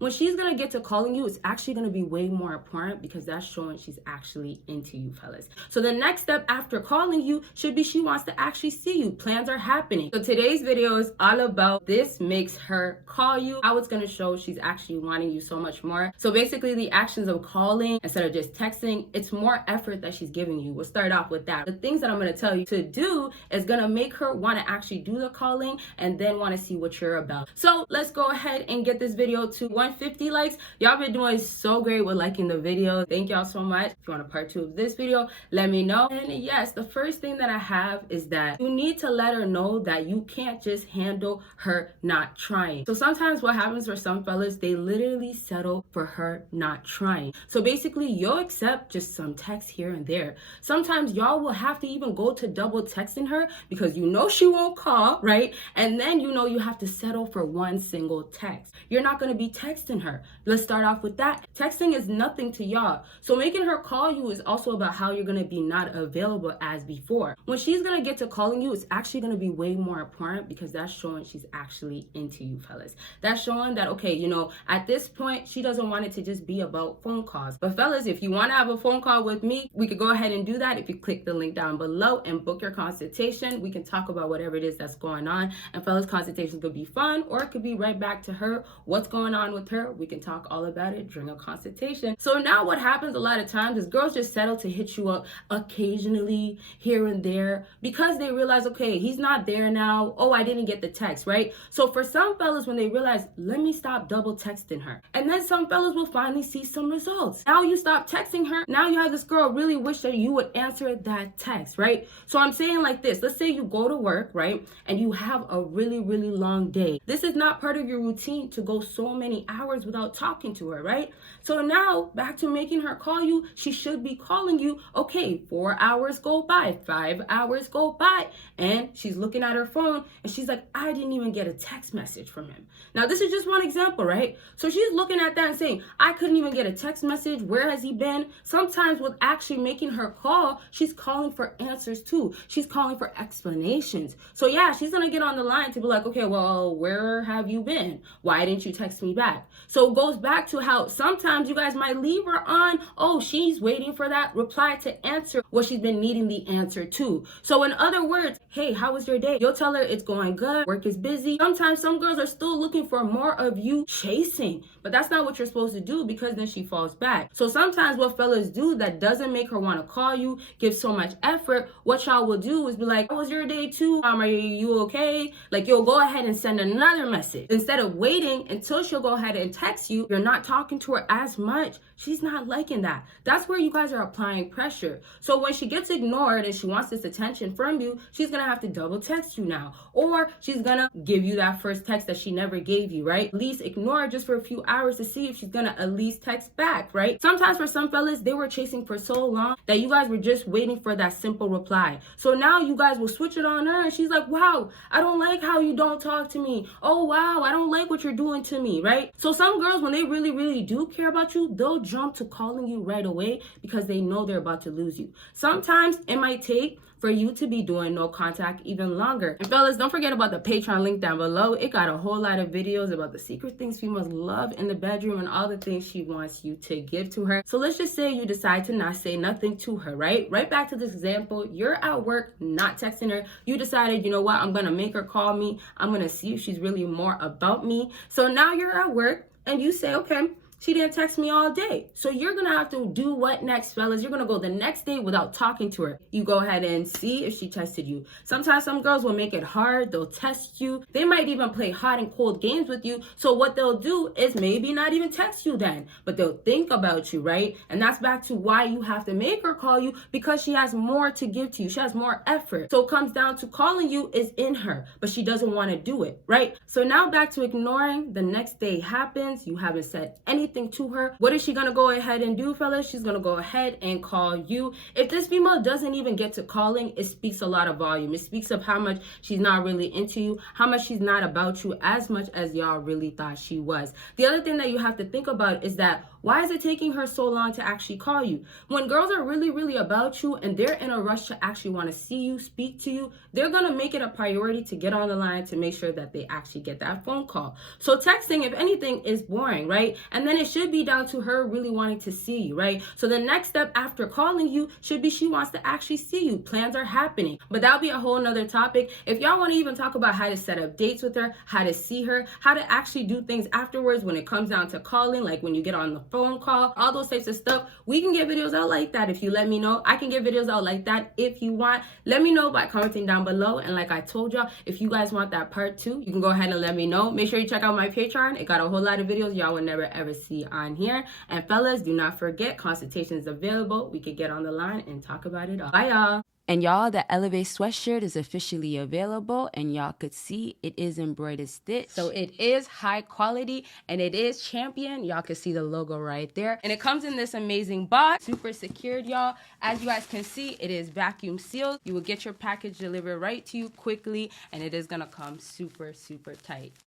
When she's gonna get to calling you, it's actually gonna be way more important because that's showing she's actually into you, fellas. So the next step after calling you should be she wants to actually see you. Plans are happening. So today's video is all about this makes her call you, how it's gonna show she's actually wanting you so much more. So basically the actions of calling instead of just texting, it's more effort that she's giving you. We'll start off with that. The things that I'm gonna tell you to do is gonna make her wanna actually do the calling and then wanna see what you're about. So let's go ahead and get this video to 150 likes. Y'all been doing so great with liking the video. Thank y'all so much. If you want a part 2 of this video, let me know. And yes, the first thing that I have is that you need to let her know that you can't just handle her not trying. So sometimes what happens for some fellas, they literally settle for her not trying. So basically you'll accept just some text here and there. Sometimes y'all will have to even go to double texting her because you know she won't call, right? And then you know you have to settle for one single text. You're not going to be texting her. Let's start off with that. Texting is nothing to y'all. So making her call you is also about how you're going to be not available as before. When she's going to get to calling you, it's actually going to be way more important because that's showing she's actually into you, fellas. That's showing that, okay, you know, at this point, she doesn't want it to just be about phone calls. But fellas, if you want to have a phone call with me, we could go ahead and do that. If you click the link down below and book your consultation, we can talk about whatever it is that's going on. And fellas, consultation could be fun or it could be right back to her. What's going on with her? We can talk all about it during a consultation. So now what happens a lot of times is girls just settle to hit you up occasionally here and there because they realize, okay, he's not there now. Oh, I didn't get the text, right? So for some fellas, when they realize, let me stop double texting her. And then some fellas will finally see some results. Now you stop texting her. Now you have this girl really wish that you would answer that text, right? So I'm saying like this, let's say you go to work, right? And you have a really, really long day. This is not part of your routine to go so many hours without talking to her, right? So now back to making her call you, she should be calling you. Okay, 4 hours go by, 5 hours go by, and she's looking at her phone and she's like, I didn't even get a text message from him. Now this is just one example, right? So she's looking at that and saying, I couldn't even get a text message. Where has he been? Sometimes with actually making her call, she's calling for answers too. She's calling for explanations. So yeah, she's gonna get on the line to be like, okay, well, where have you been? Why didn't you text me back? So it goes back to how sometimes you guys might leave her on, oh, she's waiting for that reply to answer what she's been needing the answer to. So in other words, hey, how was your day? You'll tell her it's going good, work is busy. Sometimes some girls are still looking for more of you chasing, but that's not what you're supposed to do because then she falls back. So sometimes what fellas do that doesn't make her want to call you, give so much effort, what y'all will do is be like, how was your day too? Are you okay? Like you'll go ahead and send another message. Instead of waiting until she'll go ahead and text you, you're not talking to her as much. She's not liking that. That's where you guys are applying pressure. So when she gets ignored and she wants this attention from you, she's gonna have to double text you now. Or she's gonna give you that first text that she never gave you, right? At least ignore her just for a few hours to see if she's gonna at least text back, right? Sometimes for some fellas, they were chasing for so long that you guys were just waiting for that simple reply. So now you guys will switch it on her and she's like, wow, I don't like how you don't talk to me. Oh, wow, I don't like what you're doing to me, right? So some girls, when they really, really do care about you, they'll jump to calling you right away because they know they're about to lose you. Sometimes it might take for you to be doing no contact even longer. And fellas, don't forget about the Patreon link down below. It got a whole lot of videos about the secret things females love in the bedroom and all the things she wants you to give to her. So let's just say you decide to not say nothing to her, right? Right back to this example, you're at work, not texting her. You decided, you know what, I'm gonna make her call me. I'm gonna see if she's really more about me. So now you're at work and you say, okay, she didn't text me all day. So you're gonna have to do what next, fellas? You're gonna go the next day without talking to her. You go ahead and see if she texted you. Sometimes some girls will make it hard. They'll test you. They might even play hot and cold games with you. So what they'll do is maybe not even text you then, but they'll think about you, right? And that's back to why you have to make her call you, because she has more to give to you. She has more effort. So it comes down to calling you is in her, but she doesn't want to do it, right? So now back to ignoring. The next day happens. You haven't said anything anything to her, what is she gonna go ahead and do, fellas? She's gonna go ahead and call you. If this female doesn't even get to calling, it speaks a lot of volume. It speaks of how much she's not really into you, how much she's not about you as much as y'all really thought she was. The other thing that you have to think about is that why is it taking her so long to actually call you? When girls are really, really about you and they're in a rush to actually want to see you, speak to you, they're going to make it a priority to get on the line to make sure that they actually get that phone call. So texting, if anything, is boring, right? And then it should be down to her really wanting to see you, right? So the next step after calling you should be she wants to actually see you. Plans are happening. But that'll be a whole nother topic. If y'all want to even talk about how to set up dates with her, how to see her, how to actually do things afterwards when it comes down to calling, like when you get on the phone call, all those types of stuff, we can get videos out like that if you let me know. I can get videos out like that if you want. Let me know by commenting down below. And like I told y'all, if you guys want that part 2, you can go ahead and let me know. Make sure you check out my Patreon. It got a whole lot of videos y'all will never ever see on here. And fellas, do not forget, consultation is available. We could get on the line and talk about it all. Bye, y'all. And y'all, the Elevate sweatshirt is officially available, and y'all could see it is embroidered stitch. So it is high quality and it is champion. Y'all can see the logo right there. And it comes in this amazing box, super secured, y'all. As you guys can see, it is vacuum sealed. You will get your package delivered right to you quickly, and it is gonna come super, super tight.